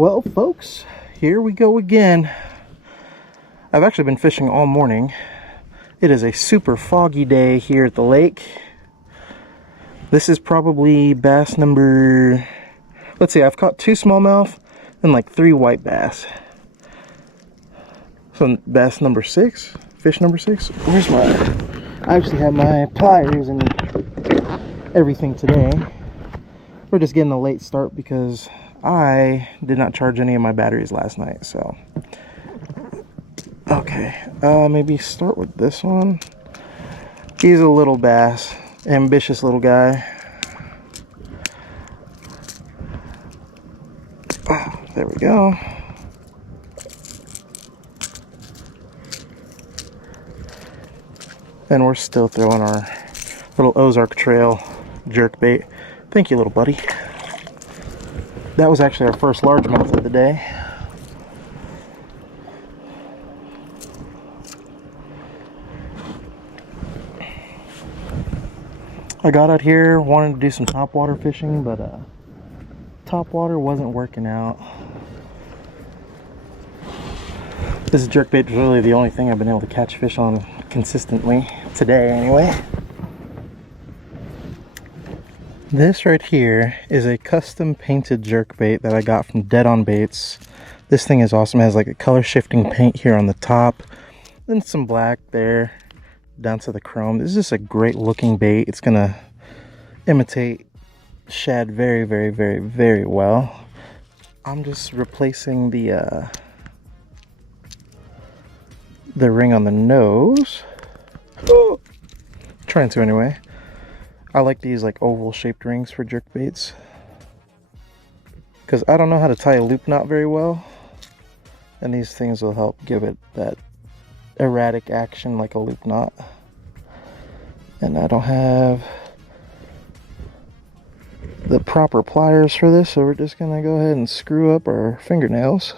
Well, folks, here we go again. I've actually been fishing all morning. It is a super foggy day here at the lake. This is probably bass number, let's see, I've caught 2 smallmouth and like 3 white bass. So bass number 6, fish number 6. Where's my, I actually have my pliers and everything today. We're just getting a late start because I did not charge any of my batteries last night, so. Okay, maybe start with this one. He's a little bass, ambitious little guy. Oh, there we go. And we're still throwing our little Ozark Trail jerkbait. Thank you, little buddy. That was actually our first largemouth of the day. I got out here, wanted to do some topwater fishing, but topwater wasn't working out. This jerkbait is really the only thing I've been able to catch fish on consistently, today anyway. This right here is a custom painted jerkbait that I got from Dead On Baits. This thing is awesome. It has like a color shifting paint here on the top, then some black there down to the chrome. This is just a great looking bait. It's gonna imitate shad very, very, very, very well. I'm just replacing the ring on the nose. Oh, trying to anyway. I like these like oval shaped rings for jerk baits because I don't know how to tie a loop knot very well, and these things will help give it that erratic action like a loop knot. And I don't have the proper pliers for this, so we're just gonna go ahead and screw up our fingernails.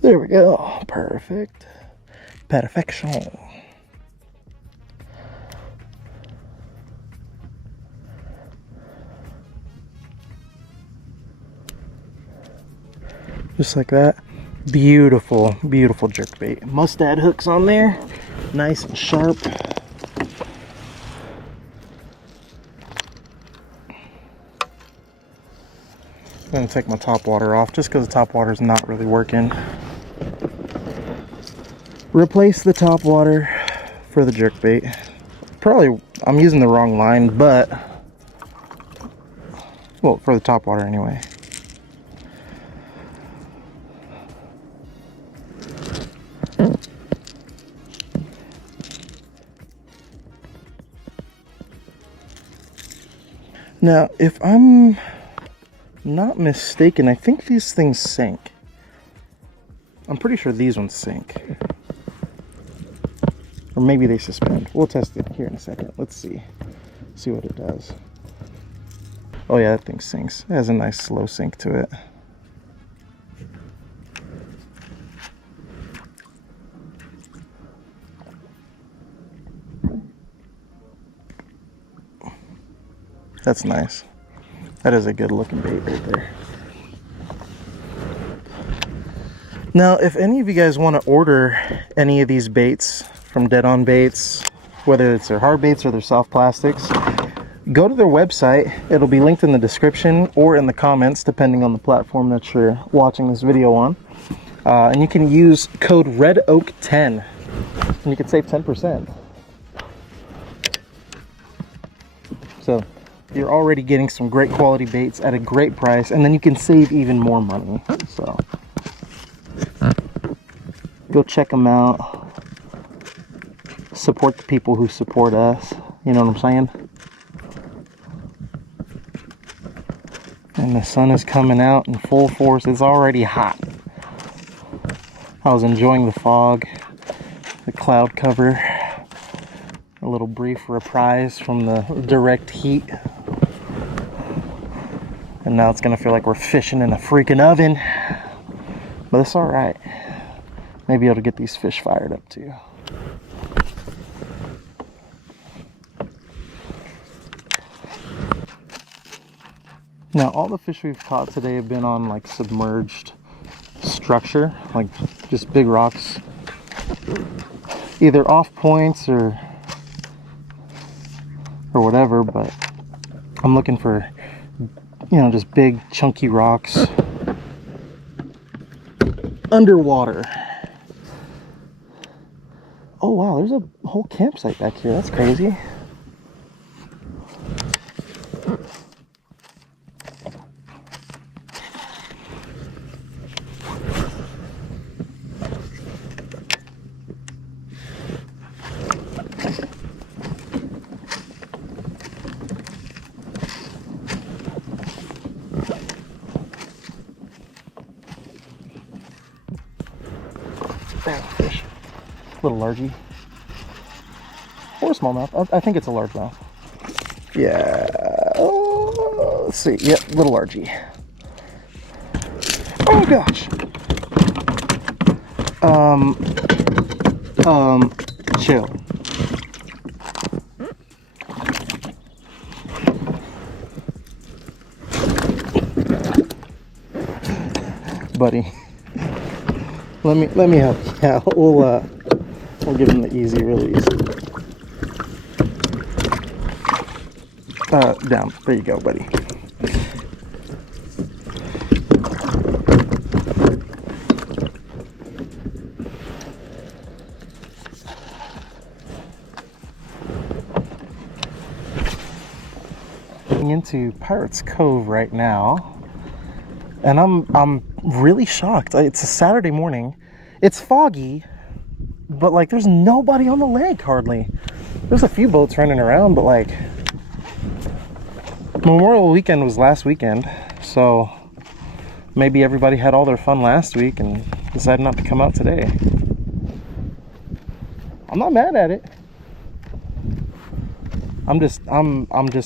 There we go. Perfect. Perfection. Just like that. Beautiful, beautiful jerkbait. Mustad hooks on there. Nice and sharp. I'm gonna take my top water off just because the top water is not really working. Replace the top water for the jerkbait. Probably I'm using the wrong line, but well, for the top water anyway. Now, if I'm not mistaken, I think these things sink. I'm pretty sure these ones sink. Or maybe they suspend. We'll test it here in a second. Let's see. See what it does. Oh yeah, that thing sinks. It has a nice slow sink to it. That's nice. That is a good looking bait right there. Now, if any of you guys want to order any of these baits from Dead On Baits, whether it's their hard baits or their soft plastics, go to their website. It'll be linked in the description or in the comments, depending on the platform that you're watching this video on. And you can use code REDOAK10 and you can save 10%. So you're already getting some great quality baits at a great price, and then you can save even more money. So go check them out. Support the people who support us. You know what I'm saying? And the sun is coming out in full force. It's already hot. I was enjoying the fog, the cloud cover, a little brief reprise from the direct heat. And now it's gonna feel like we're fishing in a freaking oven. But it's alright. Maybe able to get these fish fired up too. Now, all the fish we've caught today have been on like submerged structure, like just big rocks, either off points or whatever, but I'm looking for, you know, just big chunky rocks underwater. Oh wow, there's a whole campsite back here. That's crazy. Fish. Little largy. Or a smallmouth. I think it's a largemouth. Yeah. Oh, let's see. Yep, little largy. Oh gosh. Chill. Buddy. Let me help you out. We'll give him the easy release. Down. There you go, buddy. Into Pirates Cove right now, and I'm really shocked. It's a Saturday morning. It's foggy, but like there's nobody on the lake hardly. There's a few boats running around, but like Memorial Weekend was last weekend, so maybe everybody had all their fun last week and decided not to come out today. I'm not mad at it. I'm just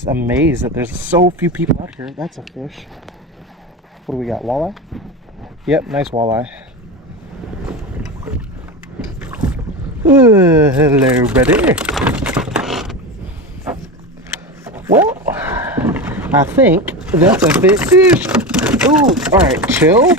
amazed that there's so few people out here. That's a fish. What do we got? Walleye? Yep, nice walleye. Hello, buddy. Well, I think that's a fish. Ooh, all right, chill.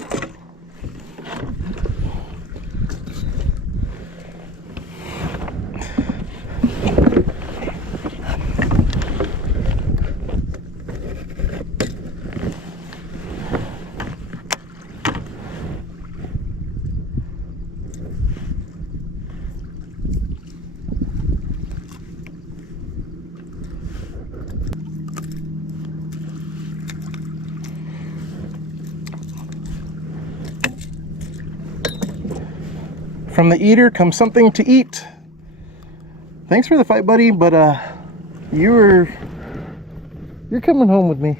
From the eater comes something to eat. Thanks for the fight, buddy, but you're coming home with me.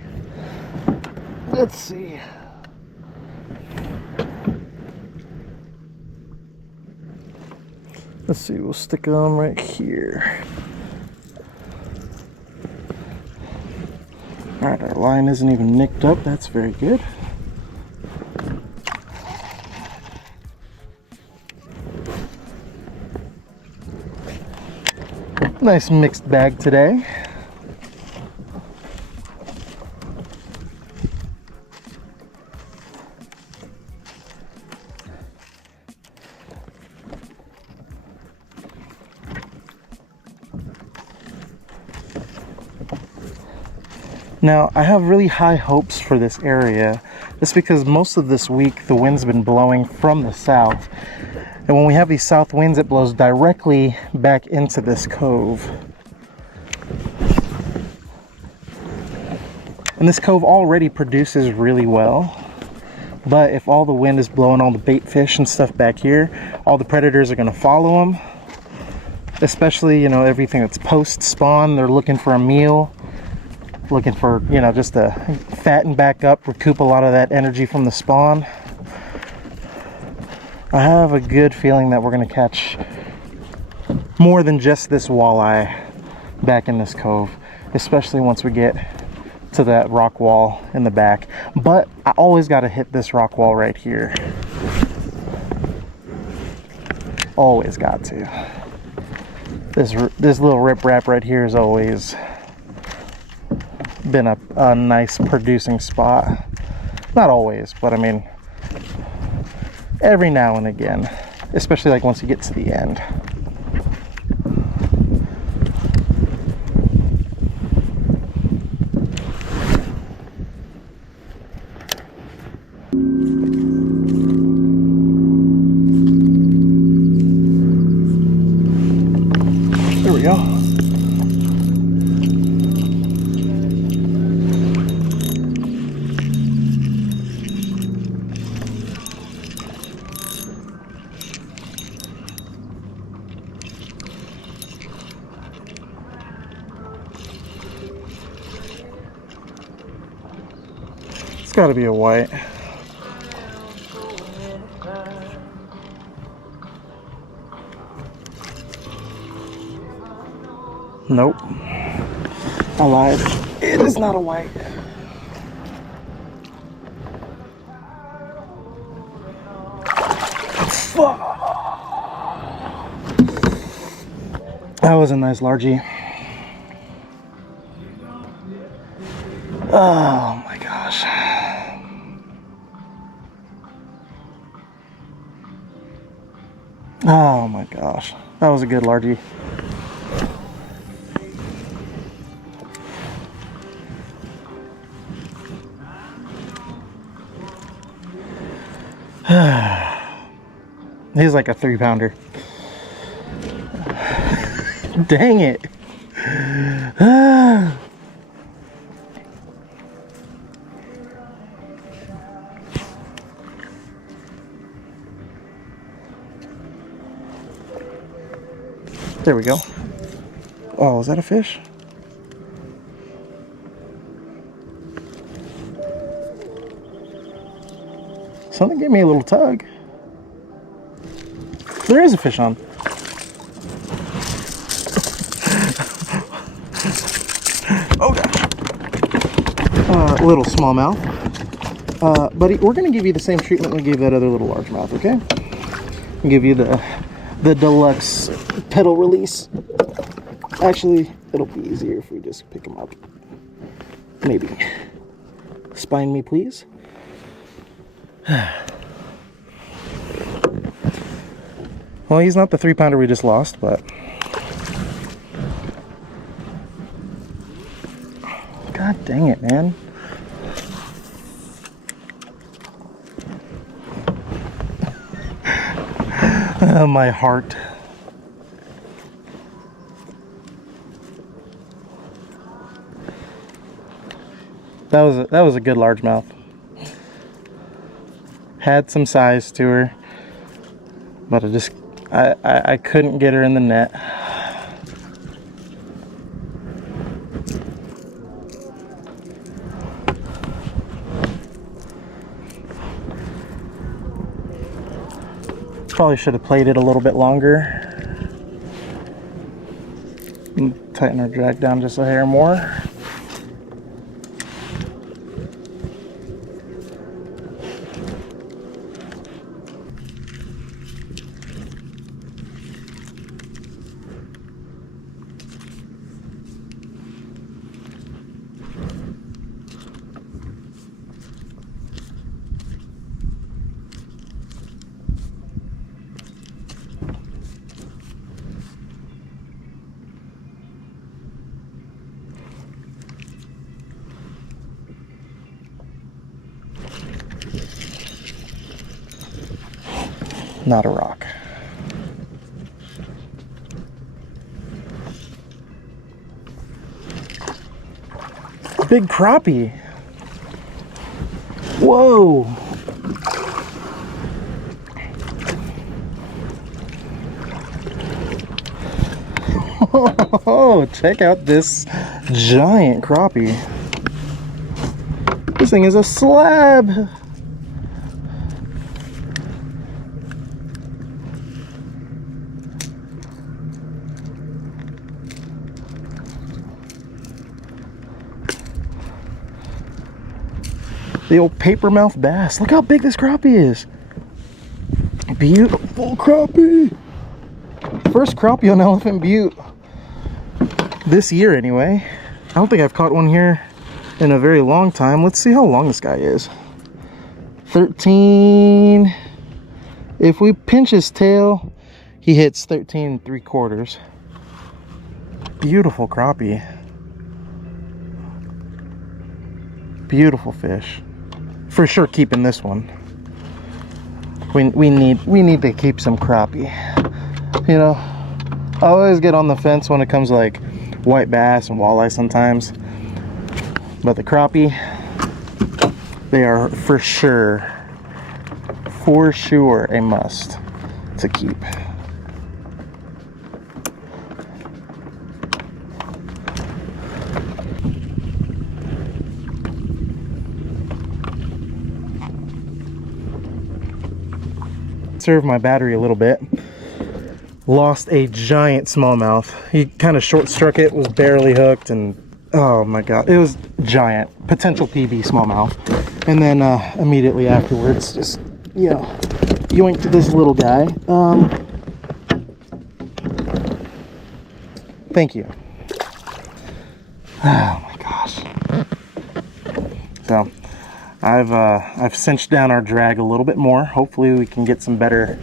Let's see. Let's see, we'll stick them right here. All right, our line isn't even nicked up. That's very good. Nice mixed bag today. Now, I have really high hopes for this area, just because most of this week the wind's been blowing from the south. And when we have these south winds, it blows directly back into this cove. And this cove already produces really well. But if all the wind is blowing all the bait fish and stuff back here, all the predators are going to follow them. Especially, you know, everything that's post-spawn, they're looking for a meal. Looking for, you know, just to fatten back up, recoup a lot of that energy from the spawn. I have a good feeling that we're going to catch more than just this walleye back in this cove, especially once we get to that rock wall in the back. But I always got to hit this rock wall right here. Always got to. This little riprap right here is always been a nice producing spot. Not always, but I mean, every now and again, especially like once you get to the end. There we go. It's got to be a white. Nope. I lied. It is not a white. Fuck. That was a nice largie. Oh my gosh. Oh my gosh. That was a good largie. He's like a 3-pounder. Dang it. There we go. Oh, is that a fish? Something gave me a little tug. There is a fish on. Oh gosh. Little smallmouth. Buddy, we're gonna give you the same treatment we gave that other little largemouth, okay? I'll give you the deluxe pedal release. Actually, it'll be easier if we just pick him up. Maybe. Spine me, please. Well, he's not the 3-pounder we just lost, but god dang it, man. My heart. That was a good largemouth. Had some size to her, but I couldn't get her in the net. Probably should have played it a little bit longer. And tighten our drag down just a hair more. Not a rock. Big crappie. Whoa. Oh, check out this giant crappie. This thing is a slab. The old paper mouth bass. Look how big this crappie is. Beautiful crappie. First crappie on Elephant Butte. This year anyway. I don't think I've caught one here in a very long time. Let's see how long this guy is. 13. If we pinch his tail, he hits 13 3/4. Beautiful crappie. Beautiful fish. For sure keeping this one. We need to keep some crappie. You know, I always get on the fence when it comes to like white bass and walleye sometimes. But the crappie, they are for sure a must to keep. Conserve my battery a little bit. Lost a giant smallmouth. He kind of short struck it, was barely hooked, and oh my god, it was giant. Potential PB smallmouth. And then immediately afterwards, just, you know, yoinked this little guy. Thank you. Oh my gosh. So I've cinched down our drag a little bit more. Hopefully we can get some better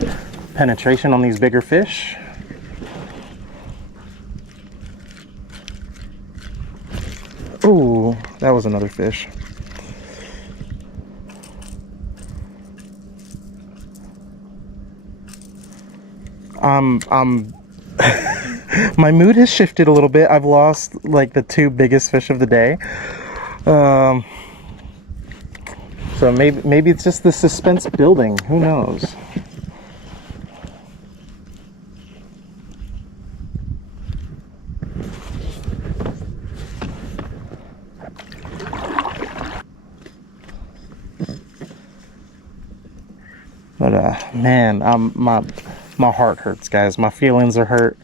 penetration on these bigger fish. Ooh, that was another fish. My mood has shifted a little bit. I've lost like the two biggest fish of the day. So maybe it's just the suspense building. Who knows? But man, my heart hurts, guys. My feelings are hurt.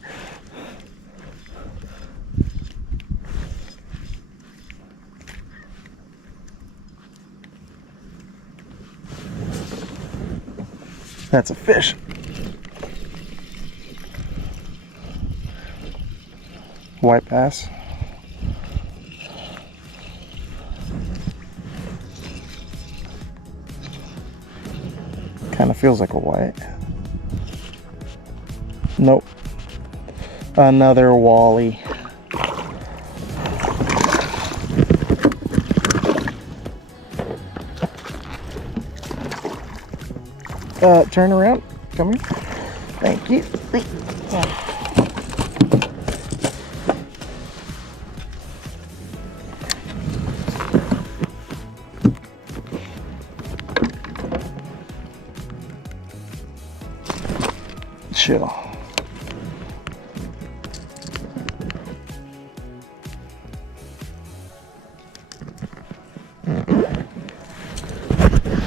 That's a fish. White bass. Kind of feels like a white. Nope. Another wally. Turn around. Come here. Thank you. Chill.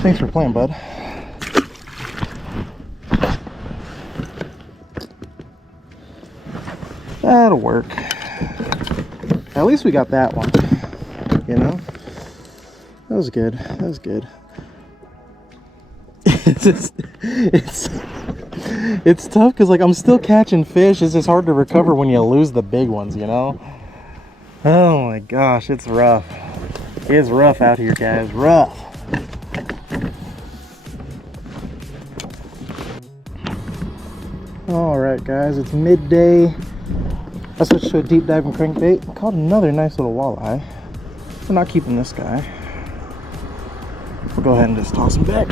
Thanks for playing, bud. That'll work. At least we got that one. You know? That was good. That was good. It's tough because like I'm still catching fish. It's just hard to recover when you lose the big ones, you know? Oh my gosh, it's rough. It's rough out here, guys. Rough. Alright guys, it's midday. I switched to a deep diving crankbait. Caught another nice little walleye. We're not keeping this guy. We'll go ahead and just toss him back.